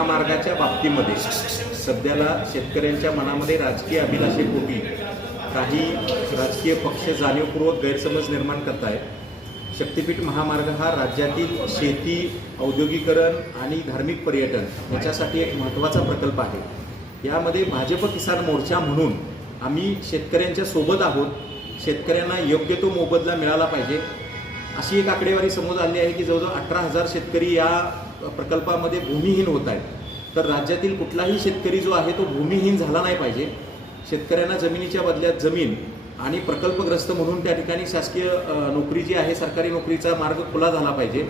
महामार्गाच्या बाबतीमध्ये. सध्याला शेतकऱ्यांच्या मनामध्ये राजकीय अभिलाषेपोटी काही राजकीय पक्ष जाणीवपूर्वक गैरसमज निर्माण करत आहेत शक्तिपीठ महामार्ग हा राज्यातील शेती औद्योगिकरण आणि धार्मिक पर्यटन याच्यासाठी एक महत्त्वाचा प्रकल्प आहे. यामध्ये भाजप किसान मोर्चा म्हणून आम्ही शेतकऱ्यांच्या सोबत आहोत. शेतकऱ्यांना योग्य तो मोबदला मिळाला पाहिजे. अशी एक आकडेवारी समोर आली आहे की जवळजवळ अठरा हजार शेतकरी या प्रकल्पामध्ये भूमिहीन होत आहेत. तर राज्यातील कुठलाही शेतकरी जो आहे तो भूमिहीन झाला नाही पाहिजे. शेतकऱ्यांना जमिनीच्या बदल्यात जमीन आणि प्रकल्पग्रस्त म्हणून त्या ठिकाणी शासकीय नोकरी जी आहे सरकारी नोकरीचा मार्ग खुला झाला पाहिजे.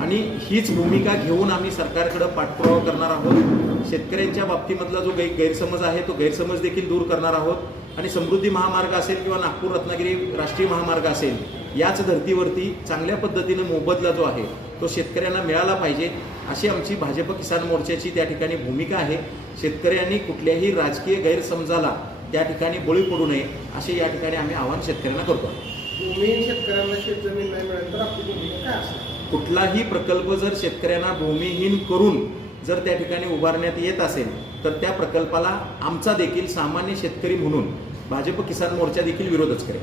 आणि हीच भूमिका घेऊन आम्ही सरकारकडं पाठपुरावा करणार आहोत. शेतकऱ्यांच्या बाबतीमधला जो गै गैरसमज आहे तो गैरसमज देखील दूर करणार आहोत. आणि समृद्धी महामार्ग असेल किंवा नागपूर रत्नागिरी राष्ट्रीय महामार्ग असेल याच धर्तीवरती चांगल्या पद्धतीने मोबदला जो आहे तो शेतकऱ्यांना मिळाला पाहिजे अशी आमची भाजप किसान मोर्चाची त्या ठिकाणी भूमिका आहे. शेतकऱ्यांनी कुठल्याही राजकीय गैरसमजाला त्या ठिकाणी बळी पडू नये असे या ठिकाणी आम्ही आवाहन शेतकऱ्यांना करतो. भूमिहीन शेतकऱ्यांना शेतजमीन नाही मिळाली तर आपली भूमिका काय असेल? कुठलाही प्रकल्प जर शेतकऱ्यांना भूमिहीन करून जर त्या ठिकाणी उभारण्यात येत असेल तर त्या प्रकल्पाला आमचा देखील सामान्य शेतकरी म्हणून भाजप किसान मोर्चा देखील विरोधच करेल.